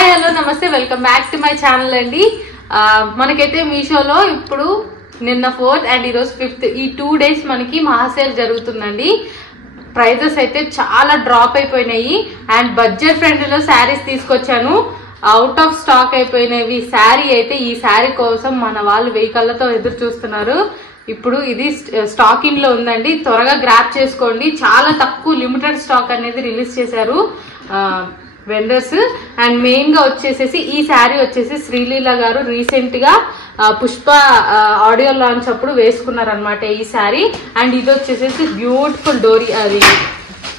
Hi hello నమస్తే welcome back to my channel అండి. మనకైతే మీషోలో ఇప్పుడు నిన్న 4th అండ్ ఈరోజు 5th ఈ 2 days మనకి మహాసేల్ జరుగుతుందండి. ప్రైజెస్ అయితే చాలా డ్రాప్ అయిపోయినాయి అండ్ బడ్జెట్ ఫ్రెండ్లీలో శారీస్ తీసుకొచ్చాను. అవుట్ ఆఫ్ స్టాక్ అయిపోయినవి శారీ అయితే ఈ శారీ కోసం మన వాళ్ళు 1000 కళ్ళతో ఎదురు చూస్తున్నారు. ఇప్పుడు ఇది స్టాకింగ్ లో ఉందండి, త్వరగా గ్రాప్ చేసుకోండి. చాలా తక్కువ లిమిటెడ్ స్టాక్ అనేది రిలీజ్ చేశారు వెండర్స్. అండ్ మెయిన్ గా వచ్చేసేసి ఈ శారీ వచ్చేసి శ్రీలీల గారు రీసెంట్ గా పుష్ప ఆడియో లాంచ్ అప్పుడు వేసుకున్నారు అనమాట ఈ శారీ. అండ్ ఇది వచ్చేసేసి బ్యూటిఫుల్ డోరియా, అది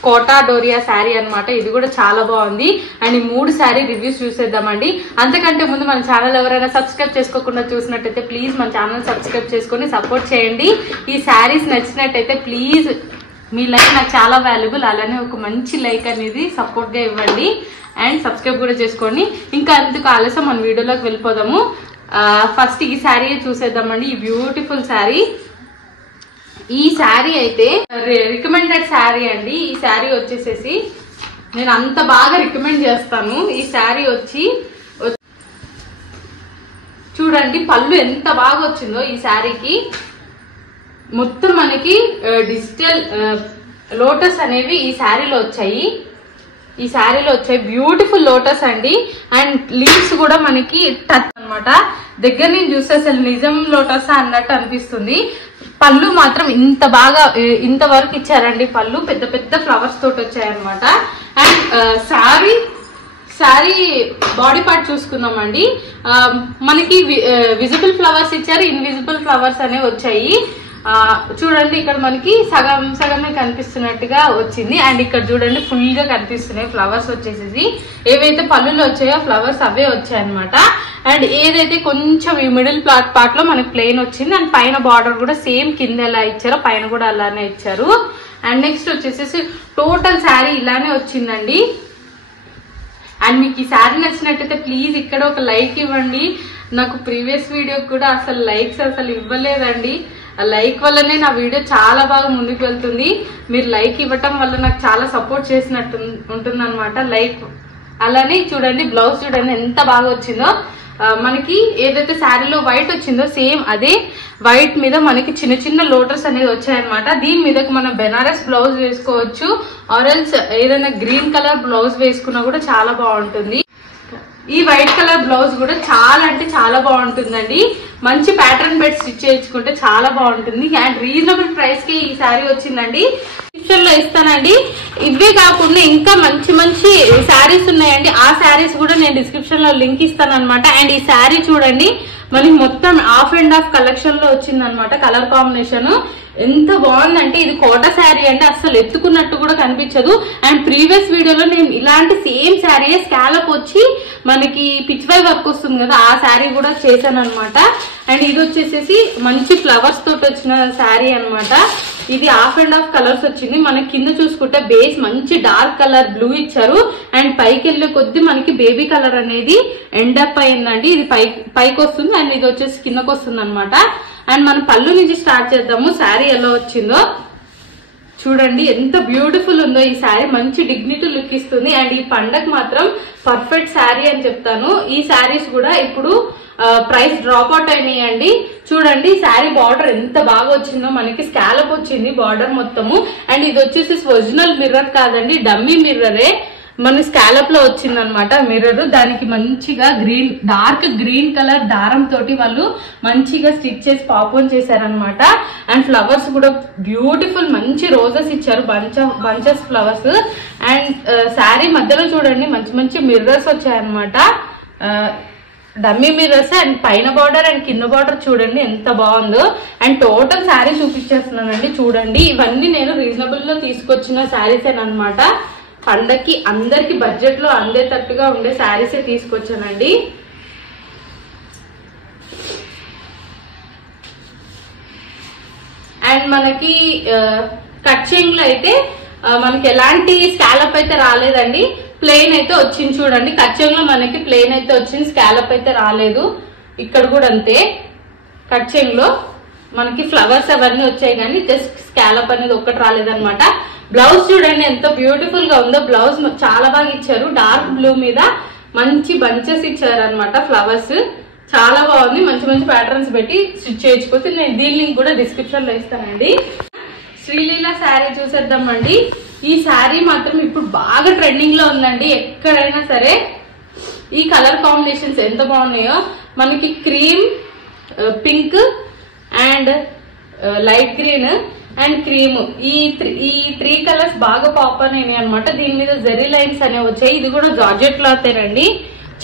కోటా డోరియా శారీ అనమాట. ఇది కూడా చాలా బాగుంది. అండ్ ఈ 3 శారీ రివ్యూస్ చూసేద్దామండి. అంతకంటే ముందు మన ఛానల్ ఎవరైనా సబ్స్క్రైబ్ చేసుకోకుండా చూసినట్టయితే ప్లీజ్ మన ఛానల్ సబ్స్క్రైబ్ చేసుకొని సపోర్ట్ చేయండి. ఈ శారీస్ నచ్చినట్టయితే ప్లీజ్ మీ లైక్ నాకు చాలా వాల్యుబుల్, అలానే ఒక మంచి లైక్ అనేది సపోర్ట్ గా ఇవ్వండి అండ్ సబ్స్క్రైబ్ కూడా చేసుకోండి. ఇంకా అందుకు ఆలస్యం మన వీడియోలోకి వెళ్ళిపోదాము. ఫస్ట్ ఈ శారీ చూసేద్దామండి. ఈ బ్యూటిఫుల్ శారీ, ఈ శారీ అయితే రికమెండెడ్ శారీ అండి. ఈ శారీ వచ్చేసేసి నేను అంత బాగా రికమెండ్ చేస్తాను. ఈ శారీ వచ్చి చూడండి పళ్ళు ఎంత బాగా వచ్చిందో ఈ శారీకి. మొత్తం మనకి డిజిటల్ లోటస్ అనేవి ఈ శారీలో వచ్చాయి. ఈ శారీలో వచ్చాయి బ్యూటిఫుల్ లోటస్ అండి. అండ్ లీవ్స్ కూడా మనకి టచ్ అనమాట. దగ్గర నుంచి చూస్తే అసలు నిజం లోటస్ అన్నట్టు అనిపిస్తుంది. పళ్ళు మాత్రం ఇంత బాగా ఇంతవరకు ఇచ్చారండి. పళ్ళు పెద్ద పెద్ద ఫ్లవర్స్ తోటి వచ్చాయన్నమాట. అండ్ శారీ బాడీ పార్ట్ చూసుకుందామండి. మనకి విజిబుల్ ఫ్లవర్స్ ఇచ్చారు, ఇన్విజిబుల్ ఫ్లవర్స్ అనేవి వచ్చాయి. చూడండి ఇక్కడ మనకి సగం సగమే కనిపిస్తున్నట్టుగా వచ్చింది. అండ్ ఇక్కడ చూడండి ఫుల్ గా కనిపిస్తున్నాయి ఫ్లవర్స్ వచ్చేసేసి. ఏవైతే పళ్ళులో వచ్చాయో ఫ్లవర్స్ అవే వచ్చాయి అనమాట. అండ్ ఏదైతే కొంచెం ఈ మిడిల్ పార్ట్ లో మనకి ప్లెయిన్ వచ్చింది. అండ్ పైన బార్డర్ కూడా సేమ్ కింద ఎలా ఇచ్చారో పైన కూడా అలానే ఇచ్చారు. అండ్ నెక్స్ట్ వచ్చేసేసి టోటల్ శారీ ఇలానే వచ్చిందండి. అండ్ మీకు ఈ శారీ నచ్చినట్టయితే ప్లీజ్ ఇక్కడ ఒక లైక్ ఇవ్వండి. నాకు ప్రీవియస్ వీడియోకి కూడా అసలు లైక్స్ అసలు ఇవ్వలేదండి. లైక్ వల్లనే నా వీడియో చాలా బాగా ముందుకు వెళ్తుంది. మీరు లైక్ ఇవ్వటం వల్ల నాకు చాలా సపోర్ట్ చేసినట్టు ఉంటుంది అనమాట. లైక్ అలానే చూడండి బ్లౌజ్ చూడండి ఎంత బాగా వచ్చిందో. మనకి ఏదైతే శారీలో వైట్ వచ్చిందో సేమ్ అదే వైట్ మీద మనకి చిన్న చిన్న లోటస్ అనేది వచ్చాయన్నమాట. దీని మీదకి మనం బెనారస్ బ్లౌజ్ వేసుకోవచ్చు, ఆరెల్స్ ఏదైనా గ్రీన్ కలర్ బ్లౌజ్ వేసుకున్నా కూడా చాలా బాగుంటుంది. ఈ వైట్ కలర్ బ్లౌజ్ కూడా చాలా అంటే చాలా బాగుంటుందండి. మంచి ప్యాటర్న్ పెట్టి స్టిచ్ చేయించుకుంటే చాలా బాగుంటుంది. అండ్ రీజనబుల్ ప్రైస్ కి ఈ శారీ వచ్చిందండి. డిస్క్రిప్షన్ లో ఇస్తానండి. ఇవే కాకుండా ఇంకా మంచి మంచి శారీస్ ఉన్నాయండి. ఆ శారీస్ కూడా నేను డిస్క్రిప్షన్ లో లింక్ ఇస్తాను అనమాట. అండ్ ఈ శారీ చూడండి మనకి మొత్తం ఆఫ్ అండ్ ఆఫ్ కలెక్షన్ లో వచ్చింది అనమాట. కలర్ కాంబినేషన్ ఎంత బాగుందంటే ఇది కోట శారీ అంటే అసలు ఎత్తుకున్నట్టు కూడా కనిపించదు. అండ్ ప్రీవియస్ వీడియోలో నేను ఇలాంటి సేమ్ శారీ స్కాలప్ వచ్చి మనకి పిచ్ వై వర్క్ వస్తుంది కదా, ఆ శారీ కూడా చేశాను అనమాట. అండ్ ఇది వచ్చేసేసి మంచి ఫ్లవర్స్ తోటి వచ్చిన శారీ అనమాట. ఇది ఆఫ్ అండ్ ఆఫ్ కలర్స్ వచ్చింది. మనకి కింద చూసుకుంటే బేస్ మంచి డార్క్ కలర్ బ్లూ ఇచ్చారు. అండ్ పైకి వెళ్లే కొద్ది మనకి బేబీ కలర్ అనేది ఎండప్ అయిందండి. ఇది పైకి వస్తుంది అండ్ ఇది వచ్చేసి కిందకు వస్తుంది అనమాట. అండ్ మనం పళ్ళు నుంచి స్టార్ట్ చేద్దాము. శారీ ఎలా వచ్చిందో చూడండి ఎంత బ్యూటిఫుల్ ఉందో ఈ శారీ. మంచి డిగ్నిటీ లుక్ ఇస్తుంది. అండ్ ఈ పండగ మాత్రం పర్ఫెక్ట్ శారీ అని చెప్తాను. ఈ శారీస్ కూడా ఇప్పుడు ప్రైస్ డ్రాప్ అవుట్ అయినాయండి. చూడండి శారీ బార్డర్ ఎంత బాగా వచ్చిందో. మనకి స్కాలప్ వచ్చింది బార్డర్ మొత్తము. అండ్ ఇది వచ్చేసి ఒరిజినల్ మిర్రర్ కాదండి, డమ్మీ మిర్రరే. మన స్కాలప్ లో వచ్చింది అనమాట మిర్రర్. దానికి మంచిగా డార్క్ గ్రీన్ కలర్ దారం తోటి వాళ్ళు మంచిగా స్టిచ్ చేసి పాపోన్ చేశారనమాట. అండ్ ఫ్లవర్స్ కూడా బ్యూటిఫుల్ మంచి రోజెస్ ఇచ్చారు, బంచెస్ ఫ్లవర్స్. అండ్ శారీ మధ్యలో చూడండి మంచి మంచి మిర్రర్స్ వచ్చాయన్నమాట, డమ్మీ మిర్రర్స్. అండ్ పైన బార్డర్ అండ్ కింద బార్డర్ చూడండి ఎంత బాగుందో. అండ్ టోటల్ శారీ చూపించేస్తున్నానండి. చూడండి ఇవన్నీ నేను రీజనబుల్ లో తీసుకొచ్చిన శారీస్ అనమాట. పండక్కి అందరికి బడ్జెట్ లో అందేటట్టుగా ఉండే శారీసే తీసుకొచ్చానండి. అండ్ మనకి కట్చింగ్ లో అయితే మనకి ఎలాంటి స్కాలప్ అయితే రాలేదండి, ప్లెయిన్ అయితే వచ్చింది. చూడండి కట్చింగ్ లో మనకి ప్లెయిన్ అయితే వచ్చింది, స్కాలప్ అయితే రాలేదు. ఇక్కడ కూడా అంతే, కట్చింగ్ లో మనకి ఫ్లవర్స్ అవన్నీ వచ్చాయి కానీ జస్ట్ స్కాలప్ అనేది ఒక్కటి రాలేదన్నమాట. బ్లౌజ్ చూడండి ఎంత బ్యూటిఫుల్ గా ఉందో. బ్లౌజ్ చాలా బాగా ఇచ్చారు, డార్క్ బ్లూ మీద మంచి బంచెస్ ఇచ్చారనమాట ఫ్లవర్స్. చాలా బాగుంది. మంచి మంచి ప్యాటర్న్స్ పెట్టి స్టిచ్ చేయించుకోవచ్చు. నేను దీని లింక్ కూడా డిస్క్రిప్షన్ లో ఇస్తానండి. శ్రీలీల శారీ చూసేద్దామండి. ఈ శారీ మాత్రం ఇప్పుడు బాగా ట్రెండింగ్ లో ఉందండి. ఎక్కడైనా సరే ఈ కలర్ కాంబినేషన్స్ ఎంత బాగున్నాయో, మనకి cream, pink and light green and cream, ఈ 3 కలర్స్ బాగా పాపులర్ అయినాయి అనమాట. దీని మీద జెరీ లైన్స్ అనేవి వచ్చాయి. ఇది కూడా జార్జెట్ క్లాతేనండి.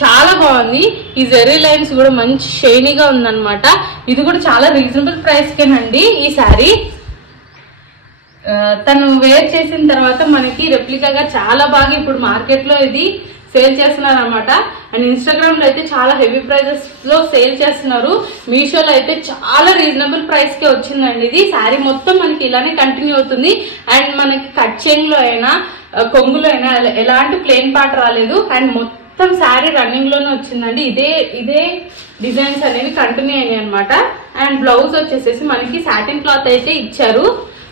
చాలా బాగుంది. ఈ జెరీ లైన్స్ కూడా మంచి షైనీగా ఉందన్నమాట. ఇది కూడా చాలా రీజనబుల్ ప్రైస్ కేనండి ఈ శారీ. తను వేర్ చేసిన తర్వాత మనకి రెప్లికాగా చాలా బాగా ఇప్పుడు మార్కెట్ లో ఇది సేల్ చేస్తున్నారు అనమాట. అండ్ ఇన్స్టాగ్రామ్ లో అయితే చాలా హెవీ ప్రైజెస్ లో సేల్ చేస్తున్నారు. మీషోలో అయితే చాలా రీజనబుల్ ప్రైస్ కే వచ్చిందండి. ఇది శారీ మొత్తం మనకి ఇలానే కంటిన్యూ అవుతుంది. అండ్ మనకి కట్ చెంగ్ లో అయినా కొంగులో అయినా ఎలాంటి ప్లెయిన్ పార్ట్ రాలేదు. అండ్ మొత్తం శారీ రన్నింగ్ లోనే వచ్చిందండి. ఇదే డిజైన్స్ అనేవి కంటిన్యూ అయినాయి అనమాట. అండ్ బ్లౌజ్ వచ్చేసేసి మనకి సాటిన్ క్లాత్ అయితే ఇచ్చారు.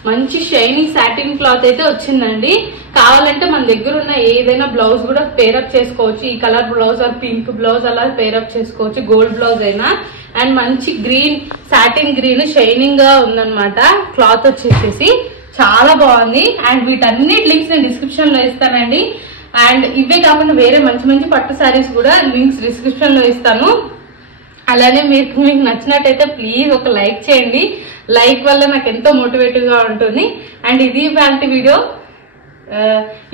మంచి షైనింగ్ సాటిన్ క్లాత్ అయితే వచ్చిందండి. కావాలంటే మన దగ్గర ఉన్న ఏదైనా బ్లౌజ్ కూడా పేరప్ చేసుకోవచ్చు. ఈ colour blouse or pink blouse అలా పేరప్ చేసుకోవచ్చు, గోల్డ్ బ్లౌజ్ అయినా. అండ్ మంచి గ్రీన్, సాటిన్ గ్రీన్ షైనింగ్ గా ఉందన్నమాట. క్లాత్ వచ్చేసేసి చాలా బాగుంది. అండ్ వీటన్నిటి లింక్స్ నేను డిస్క్రిప్షన్ లో ఇస్తానండి. అండ్ ఇవే కాకుండా వేరే మంచి మంచి పట్టు శారీస్ కూడా లింక్స్ డిస్క్రిప్షన్ లో ఇస్తాను. అలానే మీకు నచ్చినట్టయితే ప్లీజ్ ఒక లైక్ చేయండి. లైక్ వల్ల నాకు ఎంతో మోటివేటివ్ గా ఉంటుంది. అండ్ ఇది ఇవాల్టి వీడియో.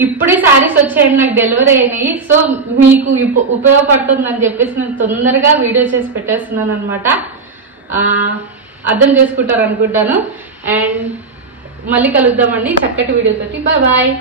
ఇప్పుడే శారీస్ వచ్చాయండి, నాకు డెలివరీ అయినాయి. సో మీకు ఉపయోగపడుతుందని చెప్పేసి నేను తొందరగా వీడియో చేసి పెట్టేస్తున్నాను అనమాట. అర్థం చేసుకుంటారు అనుకుంటాను. అండ్ మళ్ళీ కలుద్దామండి చక్కటి వీడియోతోటి. Bye bye.